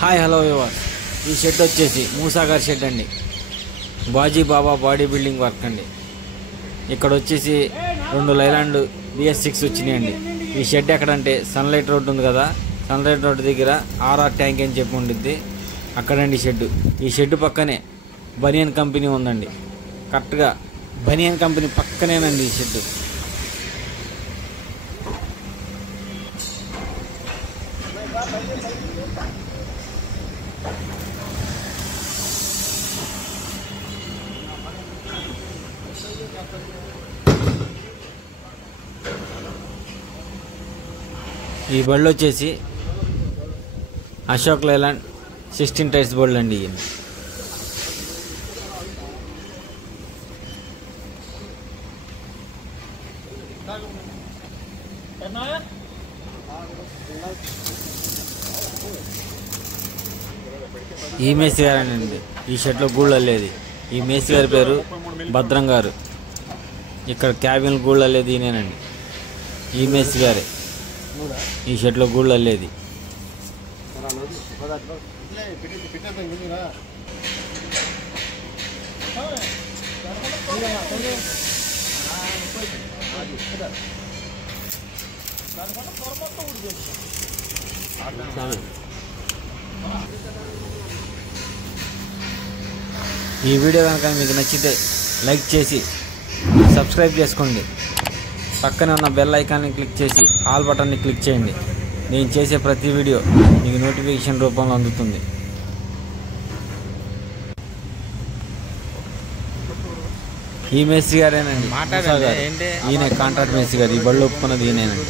Hi hello viewers, ఈ shed వచ్చేసి మూసాగర్ shed అండి. బాజీ బాబా బాడీ బిల్డింగ్ వర్క్ అండి. ఇక్కడ వచ్చేసి 2 లైలాండ్ BS6 వచ్చినాయండి. ఈ షెడ్ ఎక్కడంటే సన్లైట్ రోడ్ ఉంది కదా, సన్లైట్ రోడ్ దగ్గర ఆర్ఆర్ ట్యాంక్ అని చెప్పి ఉండిద్ది అక్కడండి షెడ్. ఈ షెడ్ పక్కనే బనియన్ కంపెనీ ఉందండి. కరెక్ట్గా బనియన్ కంపెనీ పక్కనేనండి ఈ షెడ్. ఈ బళ్ళు వచ్చేసి అశోక్ లైలాండ్ 16 టైర్స్ బళ్ళు అండి. ఈ మేస్త్రి గారేనండి ఈ షెడ్లో గూళ్ళు అల్లేది. ఈ మేస్త్రి గారి పేరు భద్రం గారు. ఇక్కడ క్యాబిన్ గూళ్ళు అల్లేది ఈయనేనండి. ఈ మేస్త్రి గారే ఈ షెడ్లో గూళ్ళు అల్లేది. ఈ వీడియో కనుక మీకు నచ్చితే లైక్ చేసి సబ్స్క్రైబ్ చేసుకోండి. పక్కనే ఉన్న బెల్ ఐకాన్ని క్లిక్ చేసి ఆల్ బటన్ని క్లిక్ చేయండి. నేను చేసే ప్రతి వీడియో మీకు నోటిఫికేషన్ రూపంలో అందుతుంది. ఈ మేస్త్రి గారేనండి, ఈయన కాంట్రాక్ట్ మేస్త్రి గారు. ఈ బళ్ళు ఒప్పుకున్నది ఈయనేనండి.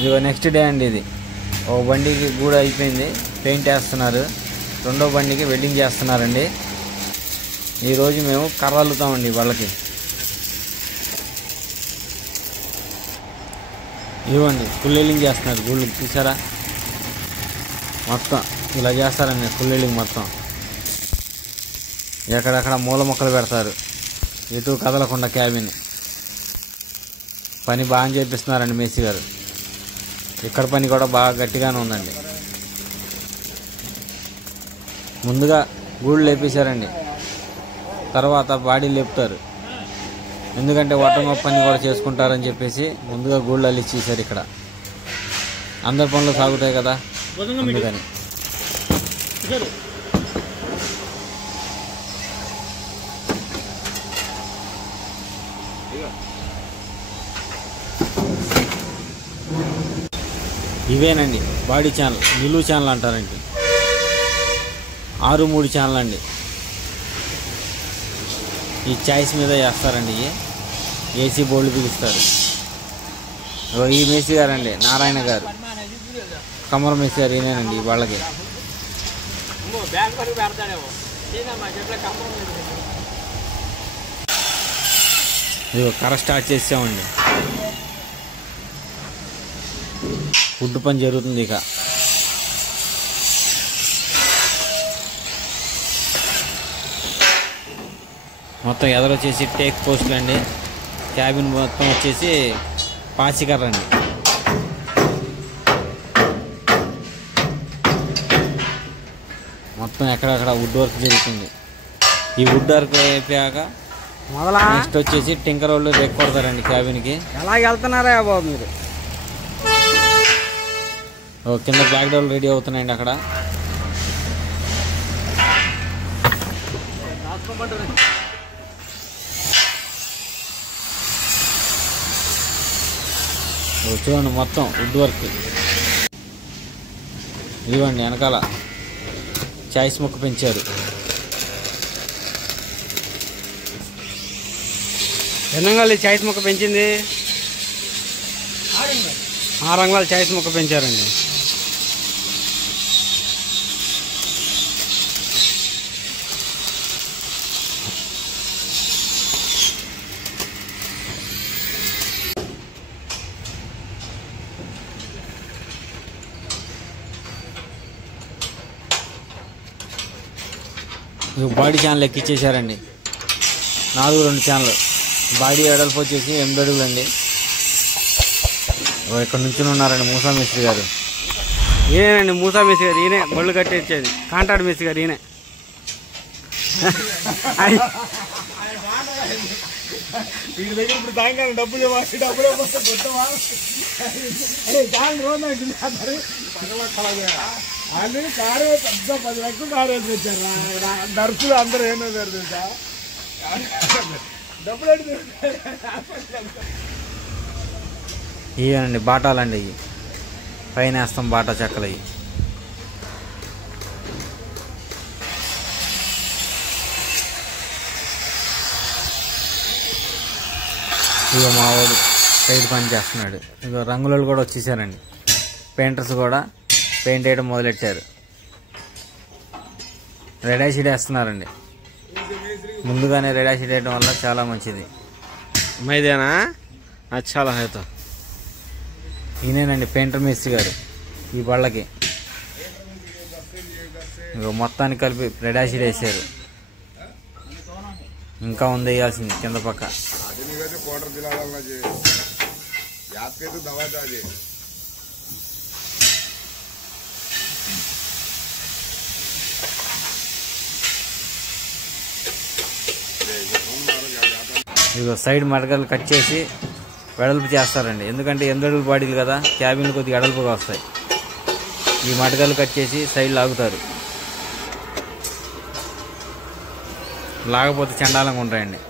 ఇది నెక్స్ట్ డే అండి. ఇది ఓ బండికి గూడ అయిపోయింది, పెయింట్ వేస్తున్నారు. రెండో బండికి వెల్డింగ్ చేస్తున్నారండి. ఈరోజు మేము కర్ర అల్లుతామండి వాళ్ళకి. ఇవ్వండి ఫుల్ వెల్డింగ్ చేస్తున్నారు. గూళ్ళు చూసారా, మొత్తం ఇలా చేస్తారండి ఫుల్ వెల్డింగ్ మొత్తం. ఎక్కడెక్కడ మూల మొక్కలు పెడతారు, ఎటు కదలకుండా క్యాబిన్. పని బాగా చేపిస్తున్నారండి మేస్త్రి గారు. ఇక్కడ పని కూడా బాగా గట్టిగానే ఉందండి. ముందుగా గూళ్ళు లేపేశారండి, తర్వాత బాడీ లేపుతారు. ఎందుకంటే వడ్డంగ పని కూడా చేసుకుంటారని చెప్పేసి ముందుగా గూళ్ళు అల్లిచ్చేసారు. ఇక్కడ అందరి పనులు సాగుతాయి కదా, అందుకని. ఇవేనండి బాడీ ఛానల్, నిలువు ఛానల్ అంటారండి. 6-3 ఛానల్ అండి. ఈ చాయిస్ మీద వేస్తారండి. ఏసీ బోర్డులు పిలుస్తారు. ఈ మేస్త్రి గారండి నారాయణ గారు, కమర మేస్త్రి గారు ఈయనేనండి వాళ్ళకి. ఇదిగో కర్ర స్టార్ట్ చేసామండి. ఫుడ్ పని జరుగుతుంది. ఇక మొత్తం ఎదరు వచ్చేసి టేక్ పోస్టులు అండి. క్యాబిన్ మొత్తం వచ్చేసి పాచికర్ర అండి. మొత్తం ఎక్కడెక్కడ వుడ్ వర్క్ జరుగుతుంది. ఈ వుడ్ వర్క్ అయిపోయాక నెక్స్ట్ వచ్చేసి టింకర్ వాళ్ళు రేక్ కొడతారండి క్యాబిన్కి. ఎలా వెళ్తున్నారా బాబు మీరు? కింద బ్లాక్ డోర్లు రెడీ అవుతున్నాయండి. అక్కడ చూడండి మొత్తం వుడ్ వర్క్. ఇదిగోండి వెనకాల చాయిస్ ముక్క పెంచారు. ఎన్నంగాళ్ళు చాయిస్ మొక్క పెంచింది, 6 అంగుళాలు చాయిస్ మొక్క పెంచారండి. బాడీ ఛానల్ ఎక్కిచ్చేసారండి. 4 2 ఛానల్. బాడీ వెడల్పు వచ్చేసి 8 అడుగులండి. ఇక్కడ నుంచి ఉన్నారండి మూసా మిస్త్రి గారు. ఈయనండి మూసా మిస్త్రి గారు. ఈయనే బళ్ళు కట్టించేది కాంట్రాక్ట్ మిస్త్రి గారు ఈయనే. వీడి దగ్గర ఇప్పుడు సాయంకాలం డబ్బులు ఆల్రెడీ కారు పెద్ద 10 లక్షలు కారు వేసి వచ్చారు. నర్సులు అందరూ ఏమో తెలుసా డబ్బులు అడిగి ఇవేనండి బాటాలండి. ఇవి పైన వేస్తాం బాటా చెక్కలు. ఇవి ఇక మా వాడు సైడ్ పని చేస్తున్నాడు. ఇక రంగులు కూడా వచ్చేసారండి. పెయింటర్స్ కూడా పెయింట్ వేయడం మొదలెట్టారు. రెడ్ యాసిడ్ వేస్తున్నారండి. ముందుగానే రెడ్ యాసిడ్ వేయడం వల్ల చాలా మంచిది. మైదేనా చాలా హైతో. ఈయనేనండి పెయింటర్ మేస్త్రి గారు ఈ బళ్ళకి. ఇక మొత్తానికి కలిపి రెడ్ యాసిడ్ వేసారు. ఇంకా ఉంది వేయాల్సింది కింద పక్క. ఇదిగో సైడ్ మడకలు కట్ చేసి వెడల్పు చేస్తారండి. ఎందుకంటే 8 అడుగుల బాడీలు కదా, క్యాబిన్లు కొద్దిగా ఎడల్పుగా వస్తాయి. ఈ మడకలు కట్ చేసి సైడ్ లాగుతారు. లాగపోతే చండాలంగా ఉంటాయండి.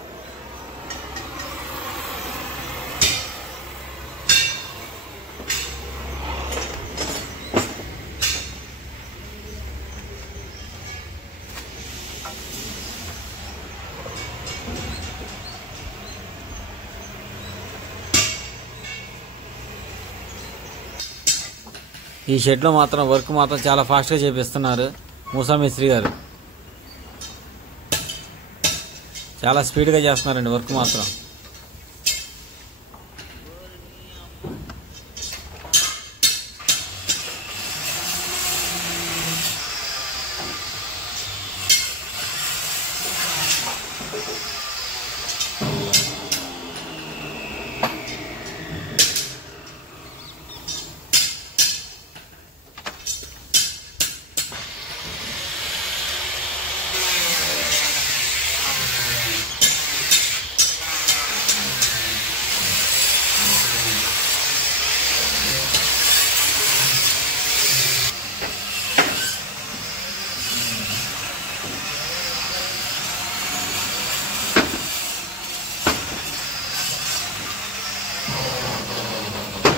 ఈ షెడ్లో మాత్రం వర్క్ మాత్రం చాలా ఫాస్ట్గా చేపిస్తున్నారు మూసా మిస్త్రి గారు. చాలా స్పీడ్గా చేస్తున్నారండి వర్క్ మాత్రం.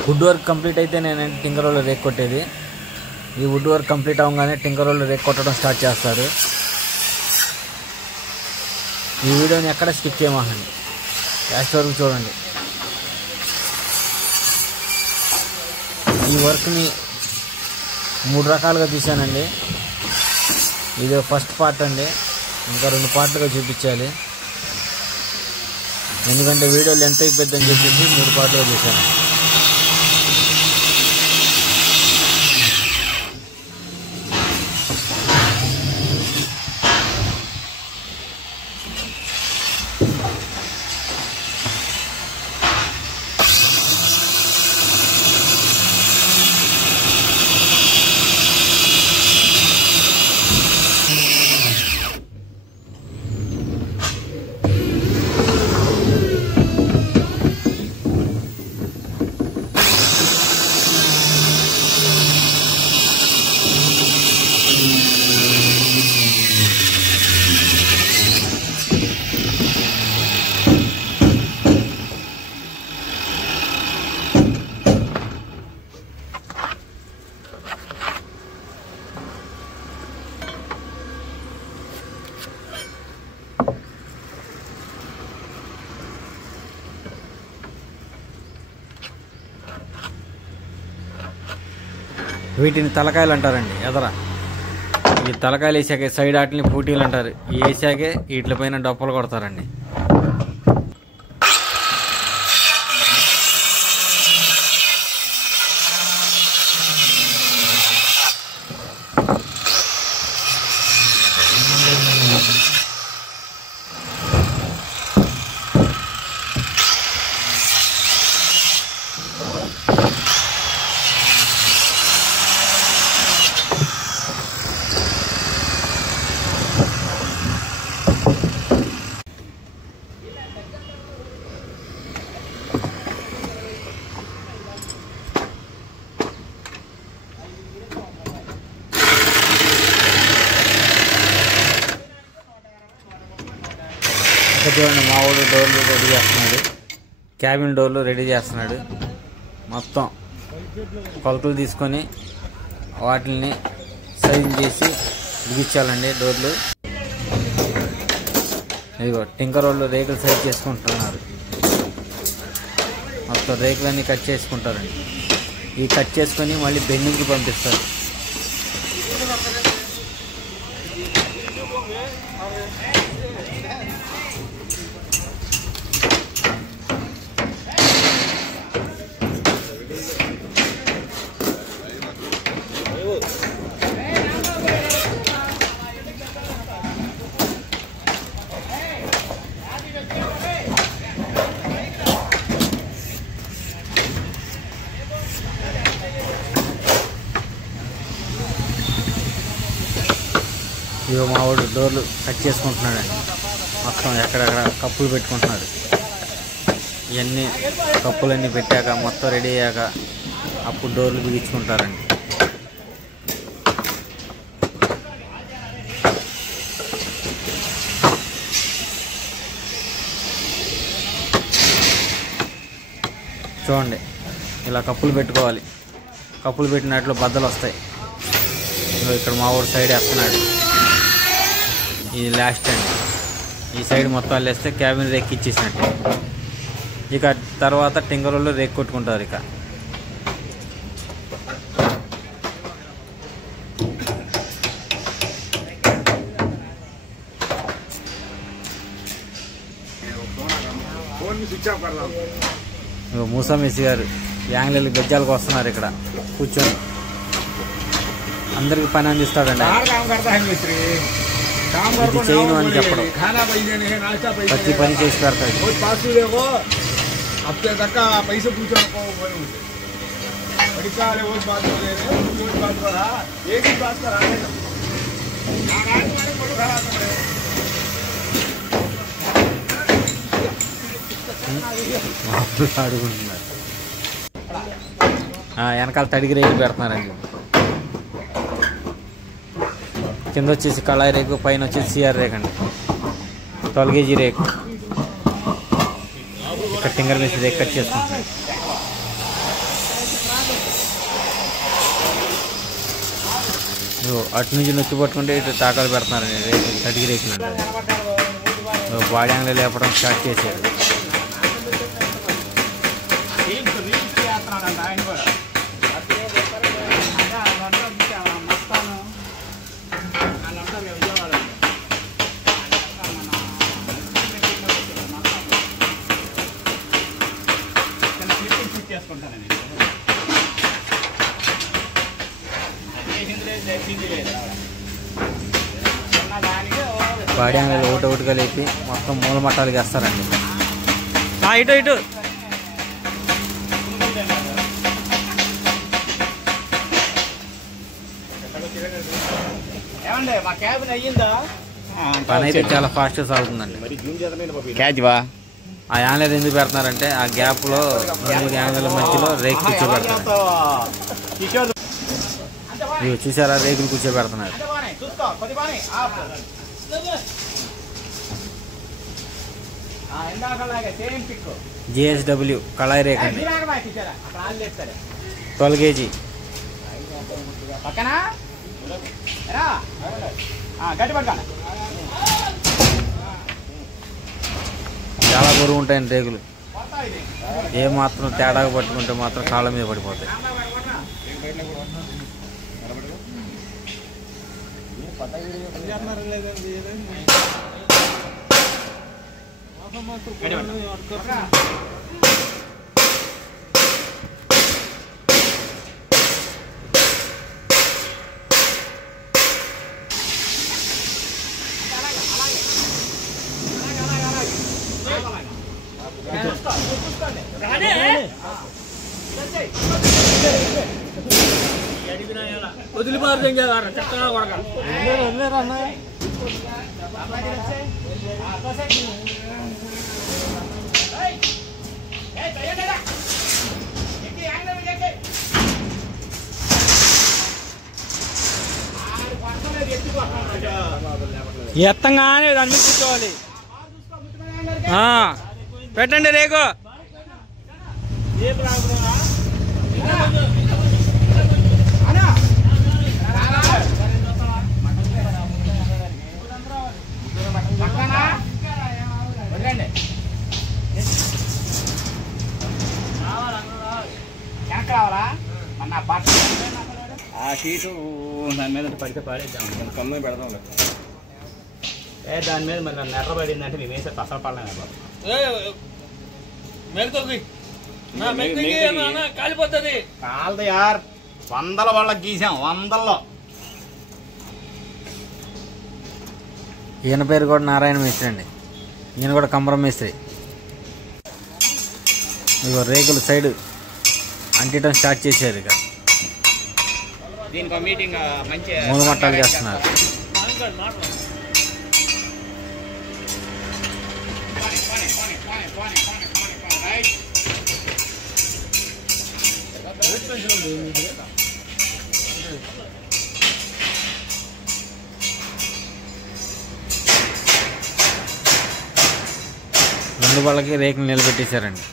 వుడ్ వర్క్ కంప్లీట్ అయితే నేను టింకర్ రోల్లో రేక్ కొట్టేది. ఈ వుడ్ వర్క్ కంప్లీట్ అవ్వగానే టింకర్ రోల్లో రేక్ కొట్టడం స్టార్ట్ చేస్తారు. ఈ వీడియోని ఎక్కడ స్కిప్ చేయమాకండి, లాస్ట్ వరకు చూడండి. ఈ వర్క్ని 3 రకాలుగా తీశానండి. ఇది ఫస్ట్ పార్ట్ అండి. ఇంకా 2 పార్ట్లుగా చూపించాలి, ఎందుకంటే వీడియో లెంత్ అయిపోద్దని చెప్పేసి 3 పార్ట్లుగా తీశాను. వీటిని తలకాయలు అంటారండి. ఎదర ఈ తలకాయలు వేసాకే సైడ్ ఆటని పూటీలు అంటారు. ఈ వేసాకే వీటిపైన డొప్పలు కొడతారండి. చూడండి మా వాడు డోర్లు రెడీ చేస్తున్నాడు, క్యాబిన్ డోర్లు రెడీ చేస్తున్నాడు. మొత్తం కొలతలు తీసుకొని వాటిని సైజ్ చేసి బిగించాలండి డోర్లు. ఇదిగో టింకర్ వాళ్ళు రేకులు సైజ్ చేసుకుంటున్నారు. మొత్తం రేకులన్నీ కట్ చేసుకుంటారండి. ఈ కట్ చేసుకొని మళ్ళీ బెండింగ్కి పంపిస్తారు. ఇవి మా వాడు డోర్లు కట్ చేసుకుంటున్నాడండి. మొత్తం ఎక్కడెక్కడ కప్పులు పెట్టుకుంటున్నాడు. ఇవన్నీ కప్పులన్నీ పెట్టాక మొత్తం రెడీ అయ్యాక అప్పుడు డోర్లు బిగించుకుంటారండి. చూడండి ఇలా కప్పులు పెట్టుకోవాలి. కప్పులు పెట్టినట్లు బద్దలు వస్తాయి. ఇక్కడ మా ఊరు సైడ్ వేస్తున్నాడు. ఇది లాస్ట్ అండి. ఈ సైడ్ మొత్తం వేస్తే క్యాబిన్ రేక్ ఇచ్చేసినట్టు. ఇక తర్వాత టింగరోళ్ళు రేక్ కొట్టుకుంటారు. ఇక మూసా మేసి గారు యాంగ్లీలు గజ్జాలకు వస్తున్నారు. ఇక్కడ కూర్చొని అందరికి పని అందిస్తాడండి. ఇది చేయను అని చెప్పడం, ప్రతి పని చేసి పెడతాడు. అడుగుతున్నారు. వెనకాల తడిగి రేకులు పెడుతున్నారండి. కింద వచ్చేసి కళాయి రేకు, పైన వచ్చేసి సిఆర్ రేక్ అండి. 12 kg రేకు. ఇక్కడ టింగర్ వేసి రేక్ కట్ చేసుకుంటున్నాడు. అటు నుంచి నొక్కి పట్టుకుంటే ఇటు తాకాలు పెడుతున్నారండి. రేకు తడిగి రేకులు అంటే బాడీ యాంగిల్ లేపడం స్టార్ట్ చేశారు. బాడీ యాంగిల్ ఒకటిగా లేపి మొత్తం మూల మట్టాలకి వేస్తారండి. ఇటు ఇటు పని అయితే చాలా ఫాస్ట్గా సాగుతుందండి. ఆ యాంగిల్ ఎందుకు పెడుతున్నారంటే ఆ గ్యాప్లో యాంగిల్ మధ్యలో రేకు కూర్చోబెడతారు. ఇవి చూసారా, రేకులు కూర్చోబెడుతున్నారు. JSW కళాయి రేక్ అండి. 12 kg. చాలా బరువు ఉంటాయండి రేకులు. ఏ మాత్రం తేడాగా పట్టుకుంటే మాత్రం కాళ్ళ మీద పడిపోతాయి. ఎత్తంగానే దాని మీద కూర్చోవాలి. పెట్టండి రేకు. ఆ షీటు దాని మీద పడితే పడేద్దాం, కమ్మ పెడదాం. దాని మీద మరి నెర్ర పడిందంటే మేము వేసే అసలు పడలేము బాబు. కాలిపోతుంది. కాలదు యార్, 100 వాళ్ళకి గీసాం, 100లో. ఈయన పేరు కూడా నారాయణ మేస్త్రి అండి. ఈయన కూడా కంబరం మేస్త్రి. ఇగో రేకుల సైడ్ అంటిటం స్టార్ట్ చేశారు. ఇక దీనికి మీటింగ్ మంచి మూలమట్టాలు చేస్తున్నారు. రెండు వాళ్ళకి రేకులు నిలబెట్టేశారండి.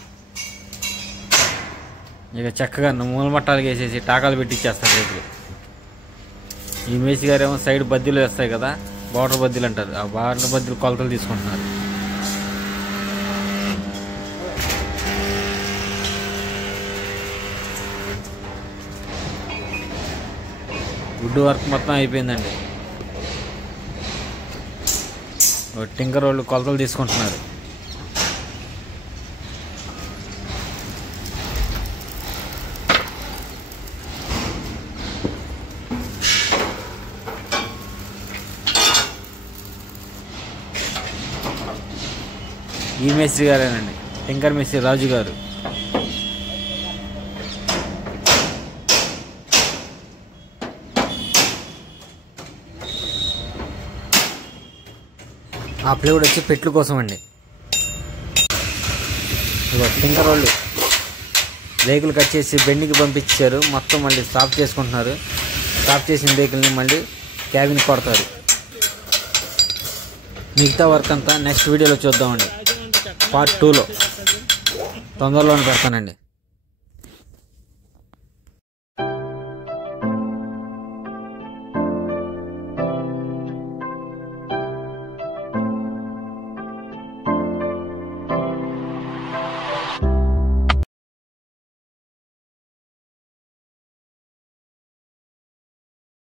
ఇక చక్కగా మూలమట్టాలు వేసేసి టాకాలు పెట్టిచ్చేస్తారు రేకులు. ఈ మేసి గారు ఏమో సైడ్ బద్దీలు వేస్తాయి కదా, బార్డర్ బద్దీలు అంటారు. ఆ బార్డర్ బద్దీలు కొలతలు తీసుకుంటున్నారు. వుడ్ వర్క్ మొత్తం అయిపోయిందండి. టింకర్ వాళ్ళు కొలతలు తీసుకుంటున్నారు. ఈ మేస్త్రి గారేనండి, టింకర్ మేస్త్రి రాజు గారు. ఆ ప్లేవుడ్ వచ్చి పెట్ల కోసం అండి. టింకర్ వాళ్ళు రేకులు కట్ చేసి బెండికి పంపించారు. మొత్తం మళ్ళీ సాఫ్ చేసుకుంటున్నారు. సాఫ్ చేసిన రేకుల్ని మళ్ళీ క్యాబిన్ కొడతారు. మిగతా వర్క్ అంతా నెక్స్ట్ వీడియోలో చూద్దామండి. పార్ట్ 2లో తొందరలోనే పెడతానండి.